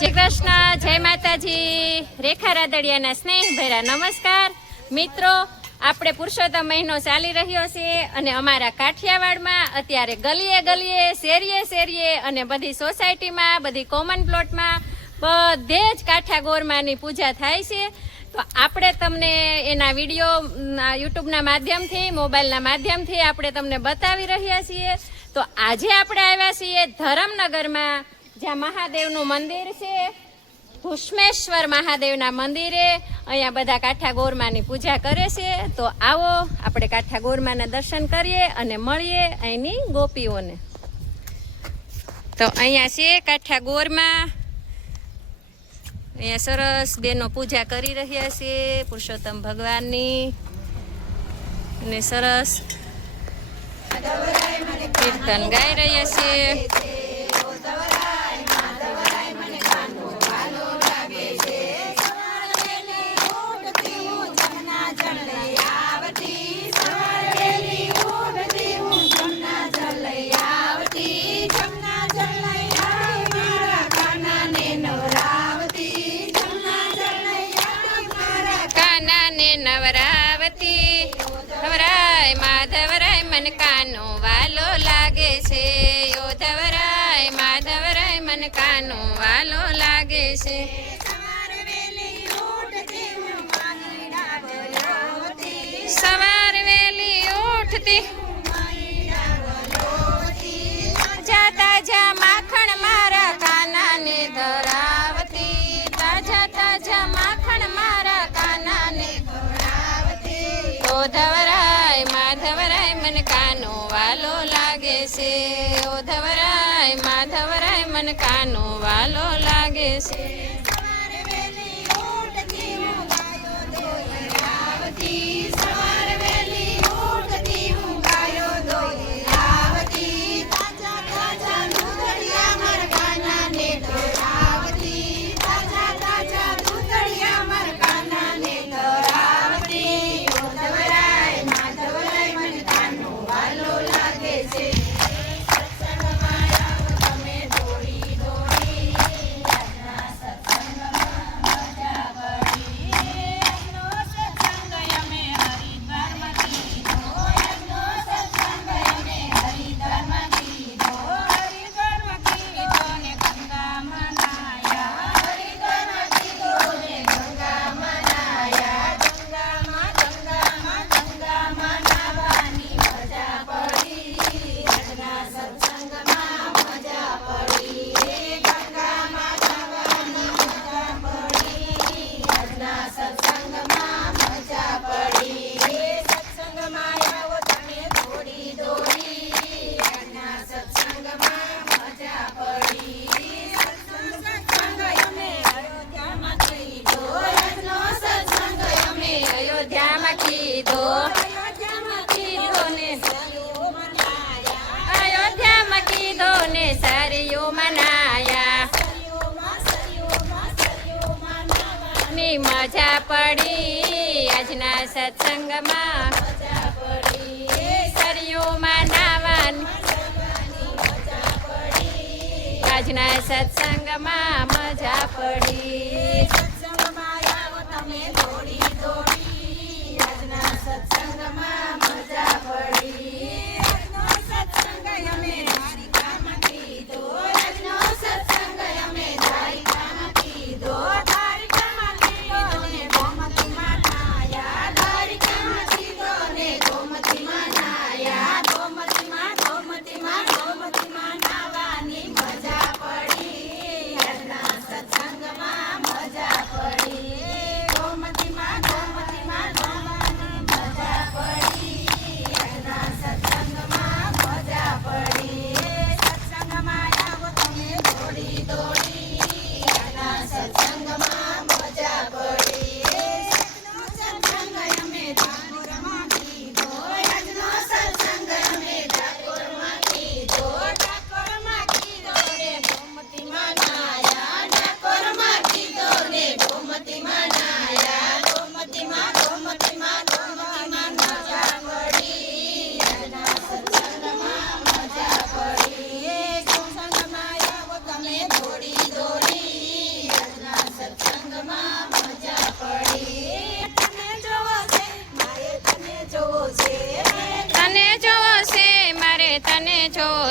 જય કૃષ્ણ, જય માતાજી, રેખા રાદડિયાના સ્નેહ ભર્યા નમસ્કાર મિત્રો. આપણે પુરુષોત્તમ મહિનો ચાલી રહ્યો છે અને અમારા કાઠિયાવાડમાં અત્યારે ગલીએ ગલીએ, શેરીએ શેરીએ અને બધી સોસાયટીમાં, બધી કોમન પ્લોટમાં બધે જ કાઠા ગોરમાની પૂજા થાય છે. તો આપણે તમને એના વિડીયો યુટ્યુબના માધ્યમથી, મોબાઈલના માધ્યમથી આપણે તમને બતાવી રહ્યા છીએ. તો આજે આપણે આવ્યા છીએ ધરમનગરમાં, જ્યાં મહાદેવનું મંદિર છે, ભૂષ્મેશ્વર મહાદેવના મંદિરે. અહીંયા બધા કાઠા ગોરમાની પૂજા કરે છે. તો આવો આપણે કાઠા ગોરમાના દર્શન કરીએ અને મળીએ અહીંની ગોપીઓને. તો અહીંયા છે કાઠા ગોરમાં, અહીંયા સરસ બેનો પૂજા કરી રહ્યા છે પુરુષોત્તમ ભગવાનની, અને સરસ કીર્તન ગાઈ રહ્યા છે. નવરાવતી ધવરાય માધવરાય મન કાનો વાલો લાગે છે, યો ધવરાય માધવરાય મન કાનો વાલો લાગે છે. સવાર વેલી ઉઠતી તાજા તાજા માખણ મારા કાનાને ધરાવતી, તાજા તાજા માખણ મારા કાનાને ઓ ધવરાય માધવરાય મન કાનો વાલો લાગે છે, ઓ ધવરાય માધવરાય મન કાનો વાલો લાગે છે. મજા પડી આજના સત્સંગમાં, સરિયોમાં નાવાની આજના સત્સંગમાં મજા પડી. સત્સંગમાં આવો તમે દોડી દોડી, આજના સત્સંગમાં મજા પડી. સત્સંગ અમે દ્વારિકામાં કીધો, આજનો સત્સંગ અમે દ્વારિકામાં કીધો. સત્સંગમાં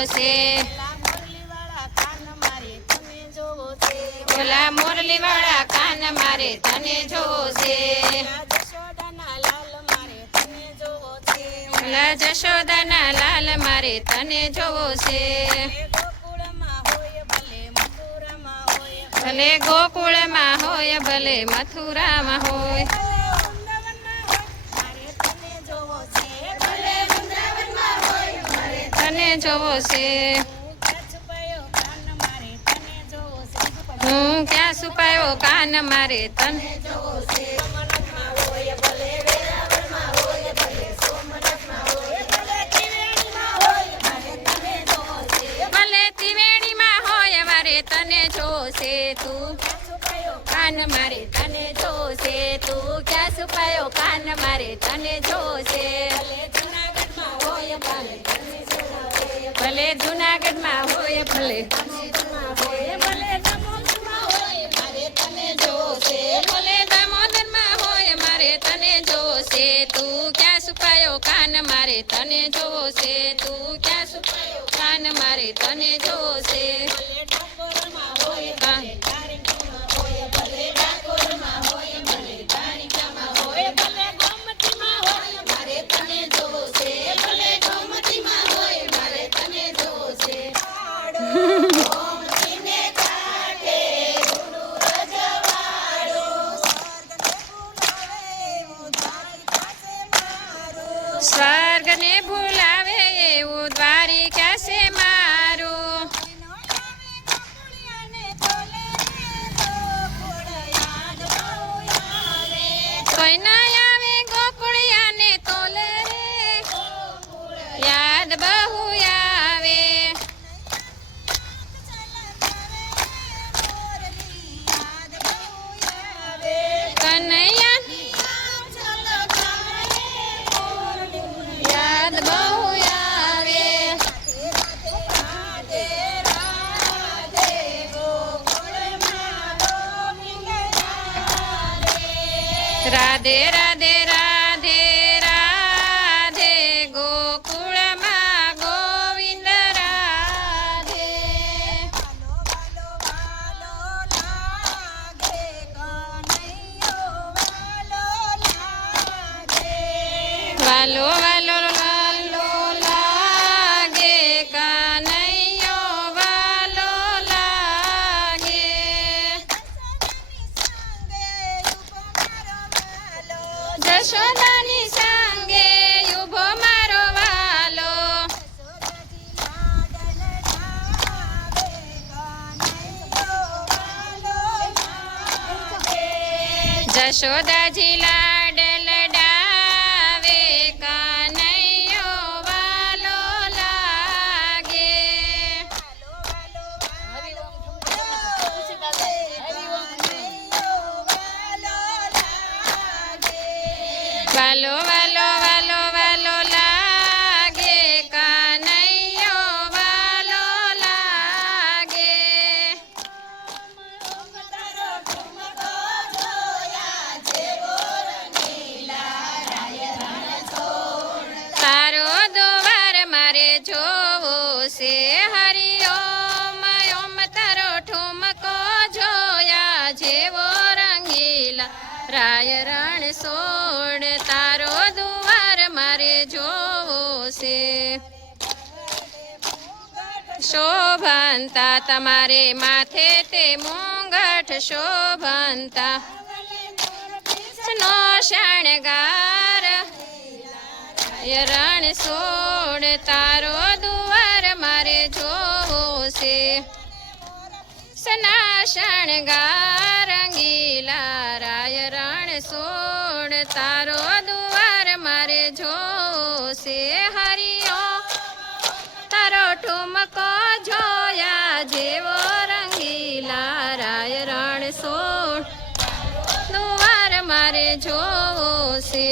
છે. ઓલા મોરલીવાળા કાન મારે તને જોવો છે. ઓલા જશોદાના લાલ મારે તને જોવો છે. ભલે ગોકુળમાં હોય ભલે મથુરામાં હોય. તને જોવો છે. હું ક્યાં છુપાયો કાન મારે તને જોવો છે. ભલે ત્રિવેણીમાં હોય મારે તને જોશે. તું કાન મારે તને જોશે. તું ક્યાં છુપાયો કાન મારે તને જોશે. ભલે જુનાગઢમાં હોય ભલે ભલે દામોદરમાં હોય મારે તને જોશે. તું ક્યાં છુપાયો કાન મારે તને જોશે. તું ક્યાં છુપાયો કાન મારે તને જોશે. સ્વર્ગને ભૂલાવે એવું દ્વારિકા છે મારું. કોઈ ના આવે ગોકુળિયાને તોલે રે યાદ બહુ આવે. કનૈયા યાદ બહુ આવે. રાધે રાધે રાધે રાધે ગોકુળમાં ગોવિંદ રાધે. વાલો વાલો વાલો લાગે કનૈયો વાલો લાગે. જશોદાની સંગે ઉભો મારો વાલો. જશોદાજી લાડ લડાવે કનૈયો વાલો લાગે. વાલો વાલો વાલો વાલો લાગે કનૈયો વાલો લાગે. તારો દુવાર મારે જોવો છે. હરિ ઓમ ઓમ તારો ઠુમકો જોયા જેવો રંગીલા રાય રણ સોડ. તારો દુવાર મારે જોવો છે. શોભંતા તમારે માથે તે મુંગઠ શોભંતા નો શણગાર રણ સોડ. તારો દુવાર મારે જોવો છે. સના શણગાર રંગીલા રાય રણ સોડ. તારો દુવાર મારે જોવો છે. હરિયો તારો ઠુમકો જોયા જેવો રંગીલા રાય રણ સોડ. દુવાર મારે જોવો છે.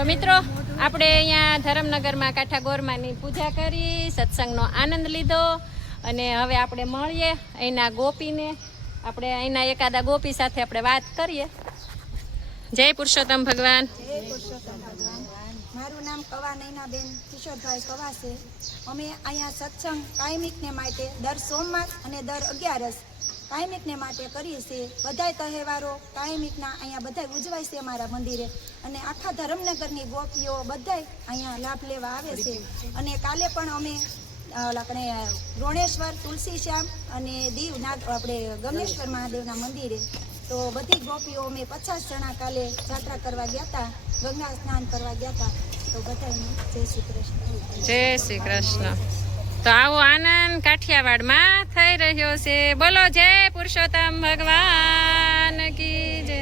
તો મિત્રો આપણે અહીંયા ધરમનગરમાં કાંઠા ગોરમાની પૂજા કરી, સત્સંગનો આનંદ લીધો અને હવે આપણે મળીએ અહીંના ગોપીને. આપણે અહીંના એકાદા ગોપી સાથે આપણે વાત કરીએ. જય પુરુષોત્તમ ભગવાન. જય પુરુષોત્તમ ભગવાન. મારું નામ કવા નૈનાબેન કિશોરભાઈ કવા છે. અમે અહીંયા સત્સંગ કાયમિકને માટે દર સોમવાર અને દર 11 કાયમિકને માટે કરીએ છીએ. બધાય તહેવારો કાયમિકના અહીંયા બધાય ઉજવાય છે અમારા મંદિરે, અને આખા ધરમનગરની ગોપીઓ બધાય અહીંયા લાભ લેવા આવે છે. અને કાલે પણ અમે આપણે રોણેશ્વર, તુલસીશ્યામ અને દીવ આપણે ગમેશ્વર મહાદેવના મંદિરે તો બધી ગોપીઓ અમે 50 જણા કાલે જાત્રા કરવા ગયા હતા, ગંગા સ્નાન કરવા ગયા હતા. તો બધાને જય શ્રી કૃષ્ણ. જય શ્રી કૃષ્ણ. તો આવો આનંદ કાઠિયાવાડમાં થઈ રહ્યો છે. બોલો જય પુરુષોત્તમ ભગવાન કી જય.